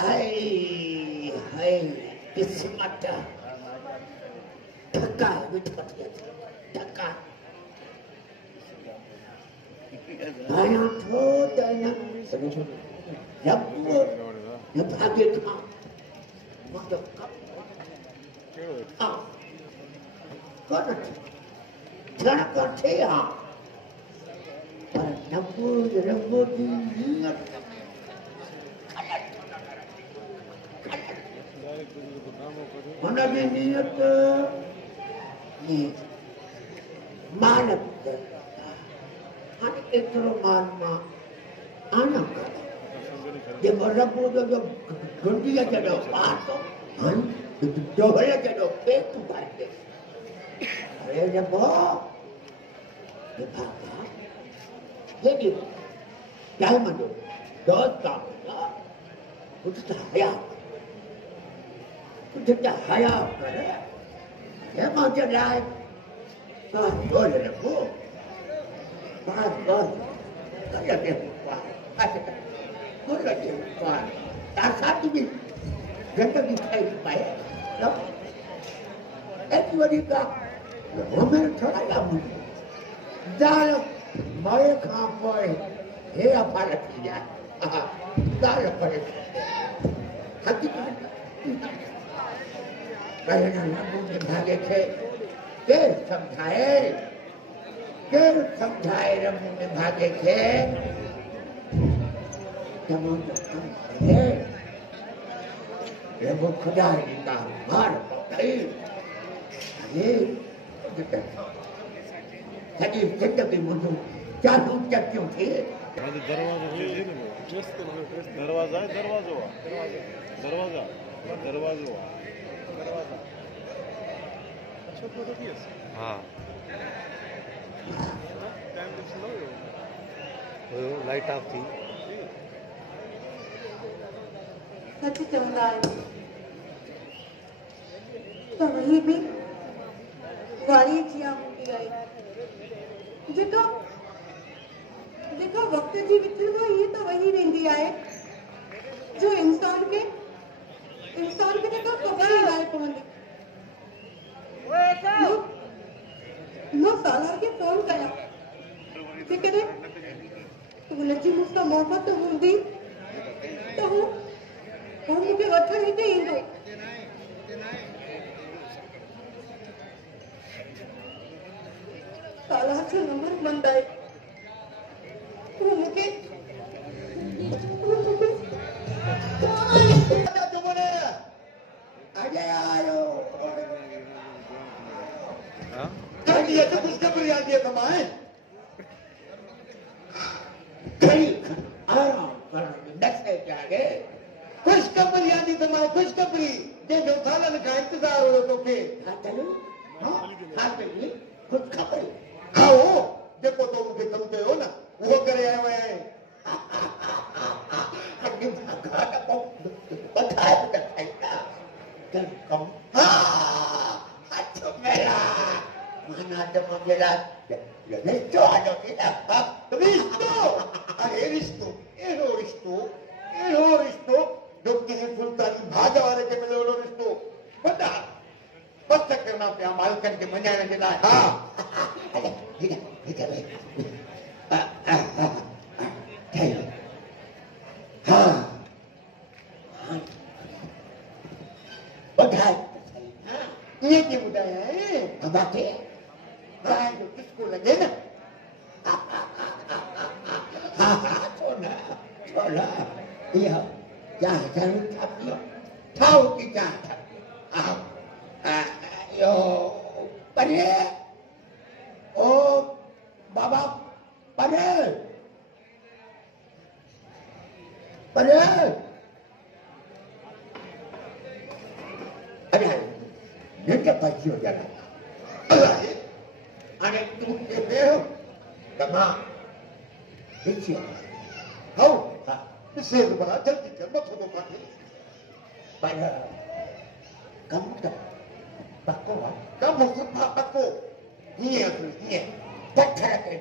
Ai, hai, kismat dhaka witpati dhaka आया तो दाना जब भागे था मतलब कब कौन जान करते हैं पर नब्बू रब्बू की नियत mana dia niat ni manak anak itu mana anak dia berapu dia ganti aja dah pato itu doa aja dah petu balik saya dia bawa dia pakai jadi dalam itu dosa itu saya Chúng ta hay không? Thế mà trên đây tôi là phố tôi rất là tuyệt vời rất là tuyệt vời tại sao chúng mình rất là đi thay vậy đó everybody got hôm nay thôi là mình ra mới không phải thế là phải là gì vậy đó là phải là thật chứ cái này nó cũng nhìn thấy cái thầm thải là mình nhìn thấy cái cho nên thầm thải là một cái đại đi cả mà là một cái gì cái gì chính là cái một chút cha không chắc chịu thế दरवाजा अच्छा फोटो की हाँ light of थी सच चमदार तो वही भी वाली जिया होती आई जेका जेका वक्त जी विच ये तो वही रहंदी आहे जो इंसान के जेका खबर ही नाहे पवंदी नो सालार के फोन कया जेकॾहिं हुनजी मूंसां मोहबत हूंदी त हू मूंखे वठण हिते ईंदो सालार जो नंबर बंदि आहे हू मूंखे dia tu खुशखबरी आती है कमाए दसने के आगे खुशखबरी आती कमाए खुशखबरी जे जो थाला लिखा इंतजार हो तो के चलो हां खुशखबरी खाओ देखो तो मुझे समझते हो ना वो करे आए हुए हैं बताए kan kamu aduh merah mana ada panggilan ya itu ada kita Risto अरे रिश्तो डॉक्टर सुल्तान भाजा वाले के मिले वो रिश्तो बता पता करना पे मालकन के मनाने के लिए हाँ इधर हाँ बधाई ये क्या बुदाया है बाकी बाय जो किसको लगे ना छोड़ा ये क्या जरूर था कि क्या था यो परे ओ बाबा परे अरे नेटा पाजी हो जाना अरे तू ये हो तमा देखिए हाउ इसे बड़ा जल्दी कर मत हो माथे पर kamu tak bako kamu suka bako ये पत्थर के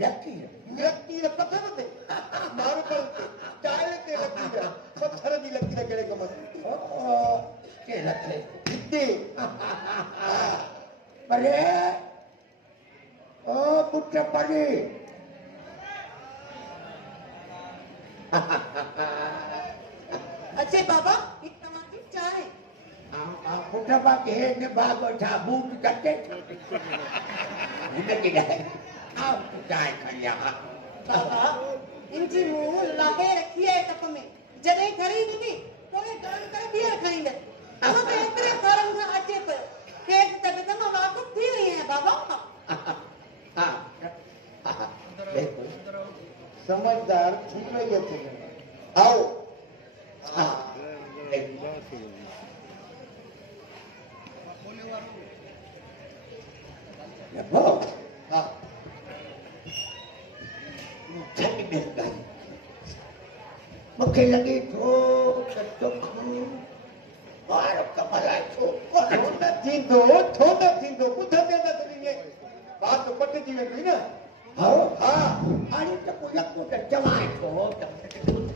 लकी पत्थर होते मारो पर चाय के लकी पत्थर की लकी के रखे इतने परे ओ पुत्र परे अच्छे बाबा एक तमाची चाय पुत्र बा के ने बाबा था बूट कटे उनके जाए आओ चाय खिया बाबा इनजी मुंह लागे रखी है कप में जदे खरीदी तो ये गरम कर दिया खाइंदे अब तो इतने गरम का अचे पे केक तक तमा वाकुफ थी रही है बाबा देखो समझदार छुपे गए थे आओ हाँ देखो हाँ ठंड में गई मुझे लगी तो खाऊं और कमला तो थोड़ा थी दो कुछ देना तुम्हें बात तो पट्टी जी में थी ना हाँ हाँ अरे तो कोई लगता है जवान तो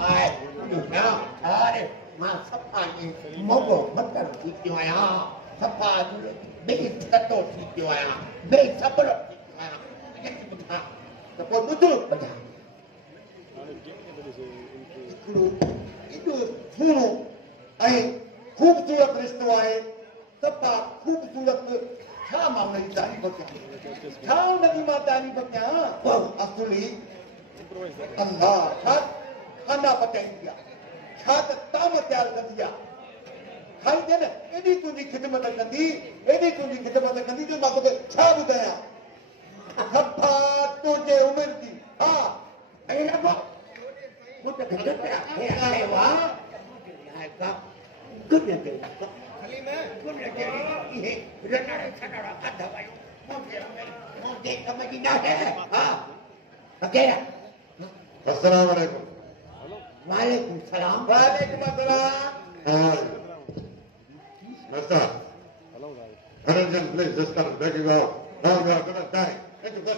आए ना अरे माँ सफाई मगो मतलब ठीक क्यों आया सफाई बेच कटो ठीक क्यों आया बेच सबर ठीक क्यों आया ये बता तो कोई मुझे बता itu suruh ay खूबसूरत रिश्तो आए सपा खूबसूरत छा मामले दानी बक्या छा नदी मा दानी बक्या असली अल्लाह छा खाना पचाई दिया छा त ताम तैयार कर दिया खाई दे न एडी तुझी खिदमत कंदी जो मां को छा बुधाया सफा तुझे उम्र दी हां अरे रबा मुझे गंदत है वाह का good lagi. Kali mah, good lagi. Ini renara sanara ada bayu. Mau dek sama Dina deh. Ah, oke ya. Assalamualaikum. Waalaikumsalam. Waalaikumsalam. Master. Attention, please. This car is backing out. Now we are going to die. Into the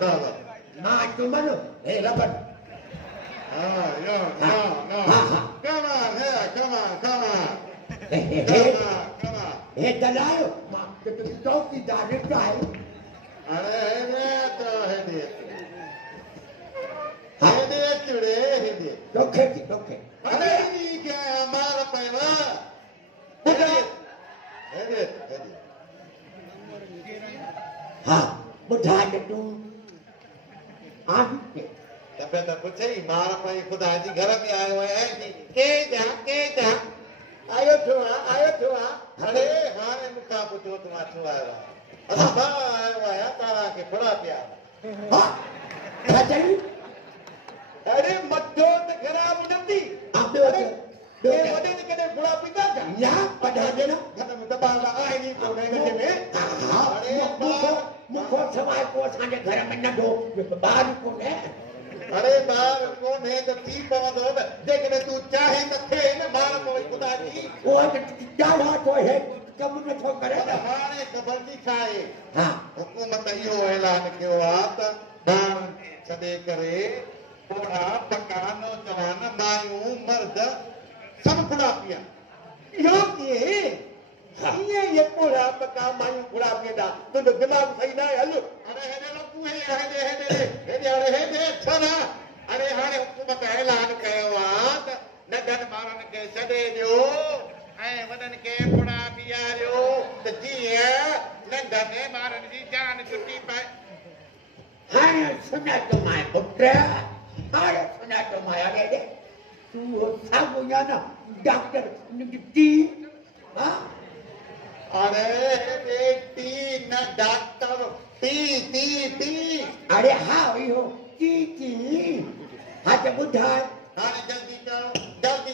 car. Ma, cuma lu. Lapan. No. Come on, here, come on. Come on. Dalayo. Ma, kita tahu tidak ada kaya. Dokter. Ada ini क्या हमारा पैसा? हाँ, बुढ़ा जटू आदि तबे तो कुछ ही मारा पाई खुदा जी घर में आए हुए हैं के जा आयो छुआ अरे हाने मुका पुछो तुम आछो आयो असा बा आयो है तारा के बड़ा प्यार हाँ खजरी अरे मठो तो खराब नंदी आप दे ये वडे ने कदे बुढ़ा पिता का या पढ़ा देना घर में दबा लगा आई नहीं तो नहीं में अरे मुखो सवाल को साने घर में न दो बाहर को ने अरे बार कौन है तो ती पवन हो देखने तू चाहे तो थे ना मार कोई खुदा जी वो क्या बात है कब न छो करे हाने खबर की खाए हां हुकूमत यो ऐलान कियो आत बार छदे करे थोड़ा पकानो जवान मायूं मर्द सब खुदा पिया यो के ये पूरा पका मायूं खुदा पिया तो दिमाग सही ना है हलो अरे हेने लोग हे छना अरे हाने हुकूमत ऐलान कयो आत नगन मारन के छदे दियो ऐ वदन के खुदा पिया जो त जीए नगन मारन जी जान छुट्टी पाए हाने सुना तो माय पुत्र हाने सुना तो माय आगे तू साबुया ना डॉक्टर टी हां अरे बेटी न डॉक्टर टी अरे हाँ यो टी हाँ तो बुढ़ा हाने जल्दी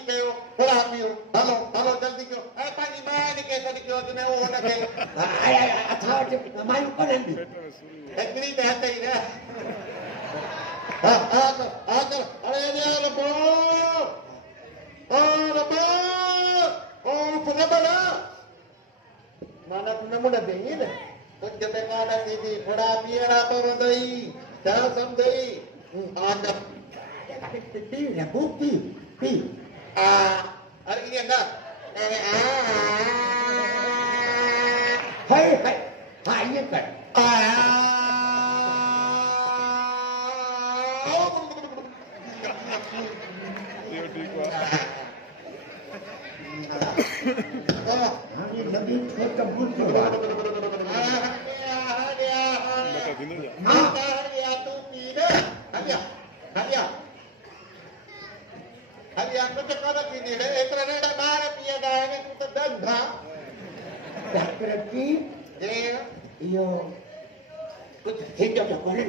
करो थोड़ा पियो हेलो जल्दी करो ए पानी मार के सद क्यों तूने वो न के अच्छा तो मायू कौन है एग्री में है ही ना आकर अरे ये रबो ओ पुनबला माना नमुना देंगे ना कुछ में माना दीदी थोड़ा पियरा तो रदई क्या समझई आंदा टी है बुकी टी अरे ये ना हाय हाय हा ये कर ये लगी छोटा बुद्ध Yo, कुछ हिंदू तो बोले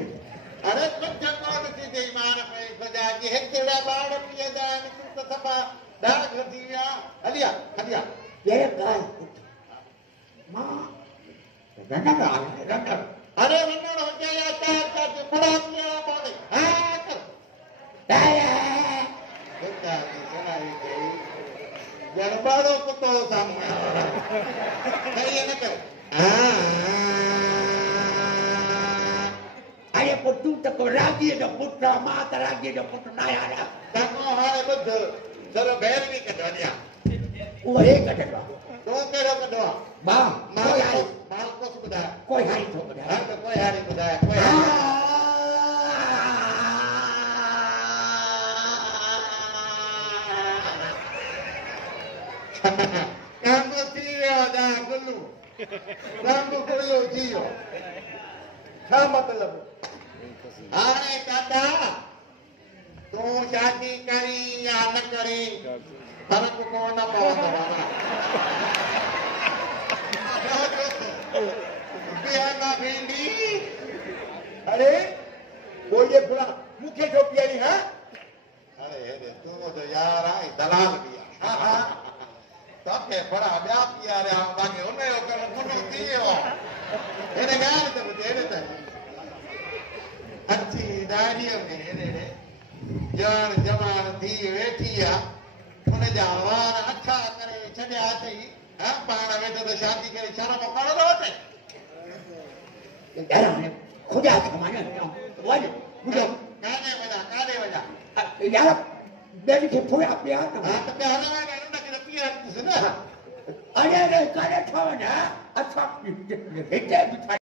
अरे कुछ जगह थी दे मान पे सजा की है केड़ा बाड़ पिए जाए तू तो सभा दाग दिया हलिया हलिया ये गाय मां रंगा रंगा अरे रंगा हो गया चार चार बड़ा पिया पानी हां कर बेटा सुनाई गई गड़बड़ों को तो सामने नहीं ये न कर अरे पुट्टू तक रागी जो पुट्टा माता रागी जो पुट्टा ना यार तको हारे बुद्ध चलो बैर भी कटवानिया वो एक कटवा तो केरो कटवा मां माल को सुधा कोई हाई तो बड़ा हां तो कोई हारी बुधाया कोई काम सीरो दा गुल्लू काम गुल्लू जियो क्या मतलब अरे काका तू शादी करी या न करी फर्क कौन न पवंदो बियाना भिंडी अरे वो ये पूरा मुखे जो पियारी है अरे तू तो यार आई दलाल बिया हां हां तब के बड़ा ब्या पिया रे बाकी उन्हें ओकर मुनो दियो એને ગાય તો દેડે તો अच्छी दाढ़ी में ने जान जवान थी वेठिया उन जवान अच्छा करे छड्या थई हां पाण वेठो तो शादी करे शर्म करो तो होते यार ने खुदा समाने वज बुझो काने वजा यार बेटी के पूरा पिया हां तो प्यार में ना के पिया ना अरे अरे करे ठो ना अच्छा हिते